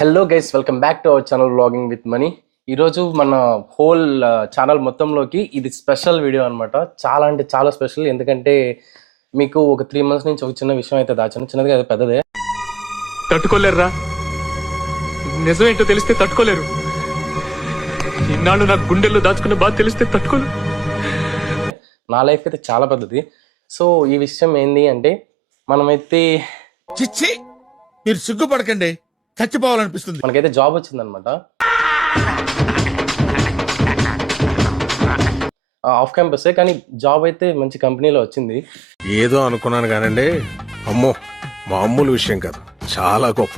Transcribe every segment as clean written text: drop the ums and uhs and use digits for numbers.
Hello guys, welcome back to our channel vlogging with money. ఈరోజు మన whole channel మొత్తంలోకి ఇది special video అనమాట. చాలా అంటే చాలా స్పెషల్. ఎందుకంటే మీకు ఒక 3 months నుంచి ఒక చిన్న విషయం అయితే దాచాను. చిన్నది కాదు, పెద్దదే. తట్టుకోలేరురా, నిజమేంటో తెలిస్తే తట్టుకోలేరు. ఇన్నాళ్ళు నా గుండెల్లో దాచుకున్న బాధ తెలిస్తే తట్టుకోలేరు. నా లైఫ్ అయితే చాలా పెద్దది. సో ఈ విషయం ఏంది అంటే, మనమైతే చిచ్చి మీరు సిగ్గుపడకండి, చచ్చిపోవాలనిపిస్తుంది. మనకైతే జాబ్ వచ్చిందనమాట. ఆఫ్ క్యాంపసే, కానీ జాబ్ అయితే మంచి కంపెనీలో వచ్చింది. ఏదో అనుకున్నాను కానండి, అమ్మో మామూలు విషయం కాదు, చాలా గొప్ప.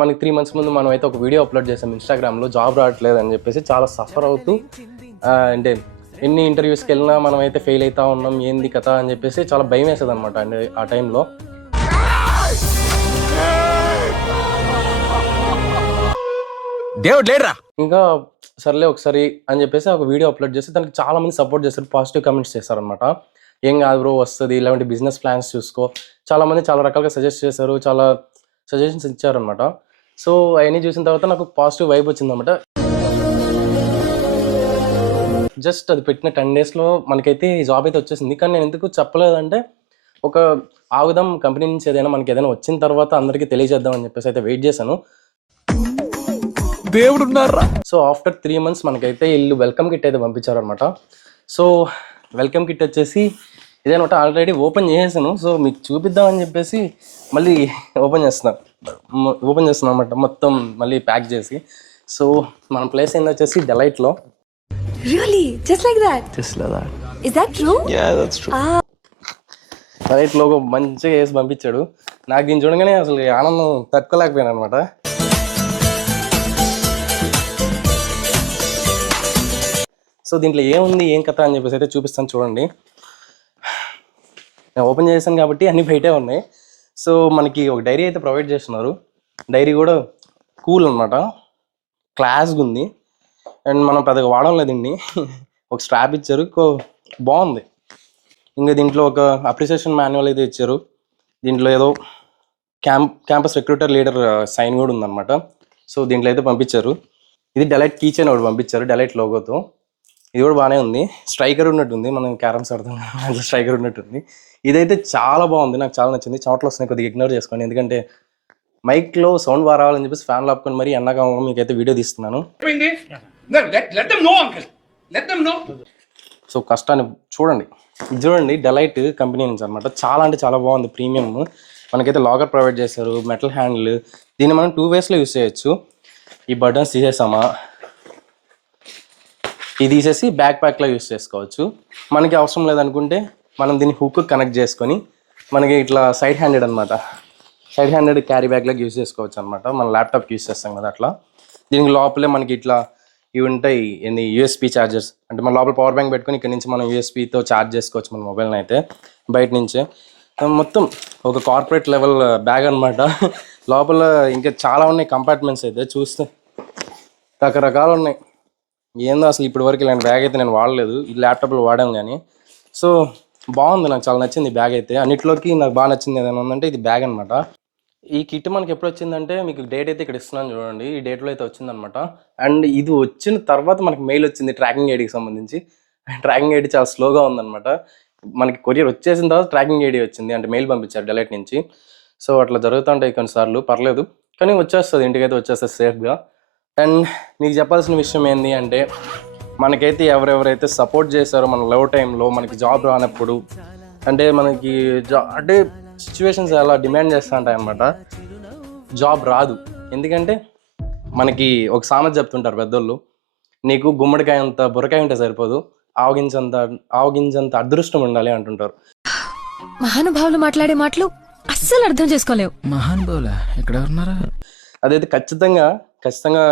మనకి 3 months ముందు మనం అయితే ఒక వీడియో అప్లోడ్ చేసాం ఇన్స్టాగ్రామ్లో, జాబ్ రావట్లేదు అని చెప్పేసి చాలా సఫర్ అవుతూ, అంటే ఎన్ని ఇంటర్వ్యూస్కి వెళ్ళినా మనం అయితే ఫెయిల్ అవుతా ఉన్నాం, ఏంది కథ అని చెప్పేసి చాలా భయం వేసేది అనమాట. అండ్ ఆ టైంలో దేవుడు లేడరా, ఇంకా సర్లే ఒకసారి అని చెప్పేసి ఒక వీడియో అప్లోడ్ చేసి దానికి చాలా మంది సపోర్ట్ చేస్తారు, పాజిటివ్ కామెంట్స్ చేస్తారనమాట. ఏం కాదు బ్రో, వస్తుంది, ఇలాంటి బిజినెస్ ప్లాన్స్ చూసుకో. చాలా మంది చాలా రకాలుగా సజెస్ట్ చేశారు, చాలా సజెషన్స్ ఇచ్చారనమాట. సో అవన్నీ చూసిన తర్వాత నాకు పాజిటివ్ వైబ్ వచ్చిందన్నమాట. జస్ట్ అది పెట్టిన 10 daysలో మనకైతే ఈ జాబ్ అయితే వచ్చేసింది. కానీ నేను ఎందుకు చెప్పలేదంటే, ఒక ఆగుదాం, కంపెనీ నుంచి ఏదైనా మనకి ఏదైనా వచ్చిన తర్వాత అందరికీ తెలియజేద్దాం అని చెప్పేసి అయితే వెయిట్ చేశాను. దేవుడు ఉన్నారా. సో ఆఫ్టర్ 3 months మనకైతే ఇల్లు వెల్కమ్ కిట్ అయితే పంపించారనమాట. సో వెల్కమ్ కిట్ వచ్చేసి ఇదేనమాట, ఆల్రెడీ ఓపెన్ చేసేసాను. సో మీకు చూపిద్దామని చెప్పేసి మళ్ళీ ఓపెన్ చేస్తున్నాను అనమాట, మొత్తం మళ్ళీ ప్యాక్ చేసి. సో మన ప్లేస్ ఏంది వచ్చేసి డెలైట్లో. Really? Just like that? Just like that. Is that true? Yeah, that's true. Delight logo మంచిగా వేసి పంపించాడు. నాకు దీన్ని చూడగానే అసలు ఆనందం తట్టుకోలేకపోయాను అనమాట. సో దీంట్లో ఏముంది, ఏం కథ అని చెప్పేసి అయితే చూపిస్తాను చూడండి. నేను ఓపెన్ చేశాను కాబట్టి అన్నీ బయటే ఉన్నాయి. సో మనకి ఒక డైరీ అయితే ప్రొవైడ్ చేస్తున్నారు. డైరీ కూడా కూల్ అనమాట, క్లాస్గా ఉంది. అండ్ మనం పెద్దగా వాడడం లేదు దీన్ని. ఒక స్ట్రాప్ ఇచ్చారు, బాగుంది. ఇంకా దీంట్లో ఒక అప్రిసియేషన్ మాన్యువల్ అయితే ఇచ్చారు. దీంట్లో ఏదో క్యాంపస్ రిక్రూటర్ లీడర్ సైన్ కూడా ఉందన్నమాట. సో దీంట్లో అయితే పంపించారు. ఇది డెలైట్ కీ చైన్ ఒకటి పంపించారు, డెలైట్ లోగోతో. ఇది కూడా బాగానే ఉంది, స్ట్రైకర్ ఉన్నట్టుంది. మనం క్యారమ్స్ ఆడుతాం, అట్లా స్ట్రైకర్ ఉన్నట్టుంది. ఇదైతే చాలా బాగుంది, నాకు చాలా నచ్చింది. చోట్ల వస్తున్నాయి, కొద్దిగా ఇగ్నోర్ చేసుకోండి, ఎందుకంటే మైక్లో సౌండ్ బాగా రావాలని చెప్పేసి ఫ్యాన్లు ఆపుకొని మరి ఎండాకాలంలో మీకైతే వీడియో తీస్తున్నాను. సో కష్టాన్ని చూడండి. ఇది చూడండి, డెలైట్ కంపెనీ నుంచి అనమాట. చాలా అంటే చాలా బాగుంది, ప్రీమియం. మనకైతే లాగర్ ప్రొవైడ్ చేశారు, మెటల్ హ్యాండిల్. దీన్ని మనం 2 waysలో యూస్ చేయొచ్చు. ఈ బటన్స్ తీసేసామా, ఇది తీసేసి బ్యాక్ ప్యాక్లో యూస్ చేసుకోవచ్చు. మనకి అవసరం లేదనుకుంటే మనం దీన్ని హుక్ కనెక్ట్ చేసుకొని మనకి ఇట్లా సైడ్ హ్యాండెడ్ అనమాట, సైడ్ హ్యాండెడ్ క్యారీ బ్యాగ్లోకి యూస్ చేసుకోవచ్చు అనమాట. మన ల్యాప్టాప్కి యూస్ చేస్తాం కదా అట్లా. దీనికి లోపలే మనకి ఇట్లా ఇవి ఉంటాయి, ఏంది యూఎస్పీ ఛార్జర్స్. అంటే మన లోపల పవర్ బ్యాంక్ పెట్టుకొని ఇక్కడ నుంచి మనం యూఎస్పీతో ఛార్జ్ చేసుకోవచ్చు మన మొబైల్ని అయితే బయట నుంచే. మొత్తం ఒక కార్పొరేట్ లెవెల్ బ్యాగ్ అనమాట. లోపల ఇంకా చాలా ఉన్నాయి కంపార్ట్మెంట్స్, అయితే చూస్తే రకరకాలు ఉన్నాయి. ఏందో అసలు ఇప్పటి వరకు ఇలాంటి బ్యాగ్ అయితే నేను వాడలేదు, ఈ ల్యాప్టాప్లో వాడాను కానీ. సో బాగుంది, నాకు చాలా నచ్చింది ఈ బ్యాగ్ అయితే. అన్నిట్లోకి నాకు బాగా నచ్చింది ఏదైనా ఉందంటే ఇది బ్యాగ్ అనమాట. ఈ కిట్ మనకి ఎప్పుడు వచ్చిందంటే, మీకు డేట్ అయితే ఇక్కడ ఇస్తున్నాను చూడండి, ఈ డేట్లో అయితే వచ్చిందనమాట. అండ్ ఇది వచ్చిన తర్వాత మనకి మెయిల్ వచ్చింది ట్రాకింగ్ ఐడికి సంబంధించి. ట్రాకింగ్ ఐడి చాలా స్లోగా ఉందన్నమాట. మనకి కొరియర్ వచ్చేసిన తర్వాత ట్రాకింగ్ ఐడి వచ్చింది, అంటే మెయిల్ పంపించారు డెలైట్ నుంచి. సో అట్లా జరుగుతుంటాయి కొన్నిసార్లు, పర్లేదు, కానీ వచ్చేస్తుంది, ఇంటికైతే వచ్చేస్తుంది సేఫ్గా. అండ్ మీకు చెప్పాల్సిన విషయం ఏంటి అంటే, మనకైతే ఎవరెవరైతే సపోర్ట్ చేశారో మన లవ్ టైంలో, మనకి జాబ్ రానప్పుడు, అంటే మనకి అంటే సిచ్యువేషన్స్ అలా డిమాండ్ చేస్తూ ఉంటాయి అన్నమాట. జాబ్ రాదు, ఎందుకంటే మనకి ఒక సామెత చెప్తుంటారు పెద్దోళ్ళు, నీకు గుమ్మడికాయ అంత బుర్రకాయ ఉంటే సరిపోదు, ఆవగింజంత అదృష్టం ఉండాలి అంటుంటారు. మహానుభావులు మాట్లాడే మాటలు అస్సలు అర్థం చేసుకోలేవు. మహానుభావులా ఎక్కడ ఉన్నారా? అదైతే ఖచ్చితంగా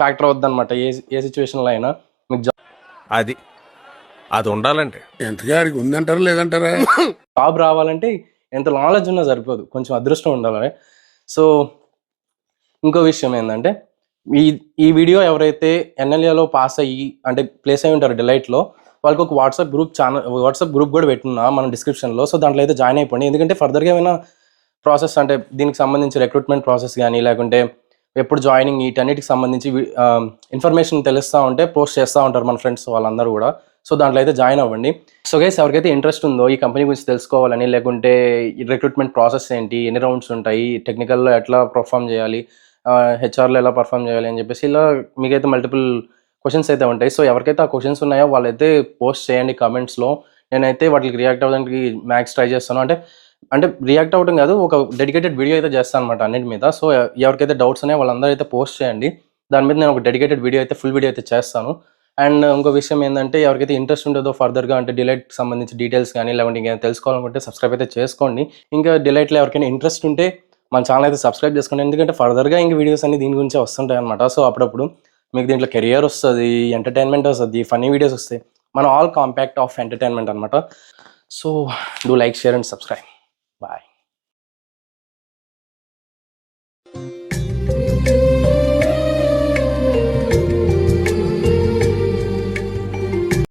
ఫ్యాక్టర్ అవుద్ది అనమాట, ఏ సిచ్యువేషన్లో అయినా. మీకు అది ఉండాలంటే ఎంతగారికి ఉందంటారా లేదంటారా? జాబ్ రావాలంటే ఎంత నాలెడ్జ్ ఉన్నా సరిపోదు, కొంచెం అదృష్టం ఉండాలి. సో ఇంకో విషయం ఏంటంటే, ఈ వీడియో ఎవరైతే ఎన్ఎల్ఏలో పాస్ అయ్యి అంటే ప్లేస్ అయ్యి ఉంటారు డెలైట్లో, వాళ్ళకి ఒక వాట్సాప్ గ్రూప్ కూడా పెట్టున్నా మన డిస్క్రిప్షన్లో. సో దాంట్లో అయితే జాయిన్ అయిపోండి, ఎందుకంటే ఫర్దర్గా ఏమైనా ప్రాసెస్ అంటే దీనికి సంబంధించి రిక్రూట్మెంట్ ప్రాసెస్ కానీ, లేకుంటే ఎప్పుడు జాయినింగ్ వీటన్నిటికి సంబంధించి ఇన్ఫర్మేషన్ తెలుస్తూ ఉంటే పోస్ట్ చేస్తూ ఉంటారు మన ఫ్రెండ్స్ వాళ్ళందరూ కూడా. సో దాంట్లో అయితే జాయిన్ అవ్వండి. సో గైస్, ఎవరికైతే ఇంట్రెస్ట్ ఉందో ఈ కంపెనీ గురించి తెలుసుకోవాలని, లేకుంటే ఈ రిక్రూట్మెంట్ ప్రాసెస్ ఏంటి, ఎన్ని రౌండ్స్ ఉంటాయి, టెక్నికల్లో ఎట్లా పర్ఫామ్ చేయాలి, హెచ్ఆర్లో ఎలా పర్ఫామ్ చేయాలి అని చెప్పేసి ఇలా మీకైతే మల్టిపుల్ క్వశ్చన్స్ అయితే ఉంటాయి. సో ఎవరికైతే ఆ క్వశ్చన్స్ ఉన్నాయో వాళ్ళైతే పోస్ట్ చేయండి కామెంట్స్లో. నేనైతే వాటికి రియాక్ట్ అవ్వడానికి మ్యాక్స్ ట్రై చేస్తాను. అంటే రియాక్ట్ అవ్వడం కాదు, ఒక డెడికేటెడ్ వీడియో అయితే చేస్తాను అనమాట అన్నిటి మీద. సో ఎవరికైతే డౌట్స్ ఉన్నాయో వాళ్ళందరూ అయితే పోస్ట్ చేయండి. దాని మీద నేను ఒక డెడికేటెడ్ వీడియో అయితే ఫుల్ వీడియో అయితే చేస్తాను. అండ్ ఇంకో విషయం ఏంటంటే, ఎవరికైతే ఇంట్రెస్ట్ ఉంటుందో ఫర్దర్గా అంటే డిలైట్కి సంబంధించి డీటెయిల్స్ కానీ లేకుంటే ఇంకేమైనా తెలుసుకోవాలనుకుంటే సబ్స్క్రైబ్ అయితే చేసుకోండి. ఇంకా డిలైట్లో ఎవరికైనా ఇంట్రెస్ట్ ఉంటే మన ఛానల్ అయితే సబ్స్క్రైబ్ చేసుకోండి. ఎందుకంటే ఫర్దర్గా ఇంక వీడియోస్ అన్ని దీని గురించే వస్తుంటాయి అనమాట. సో అప్పుడప్పుడు మీకు దీంట్లో కెరియర్ వస్తుంది, ఎంటర్టైన్మెంట్ వస్తుంది, ఫన్నీ వీడియోస్ వస్తాయి. మన ఆల్ కాంపాక్ట్ ఆఫ్ ఎంటర్టైన్మెంట్ అనమాట. So do like, share and subscribe. Bye.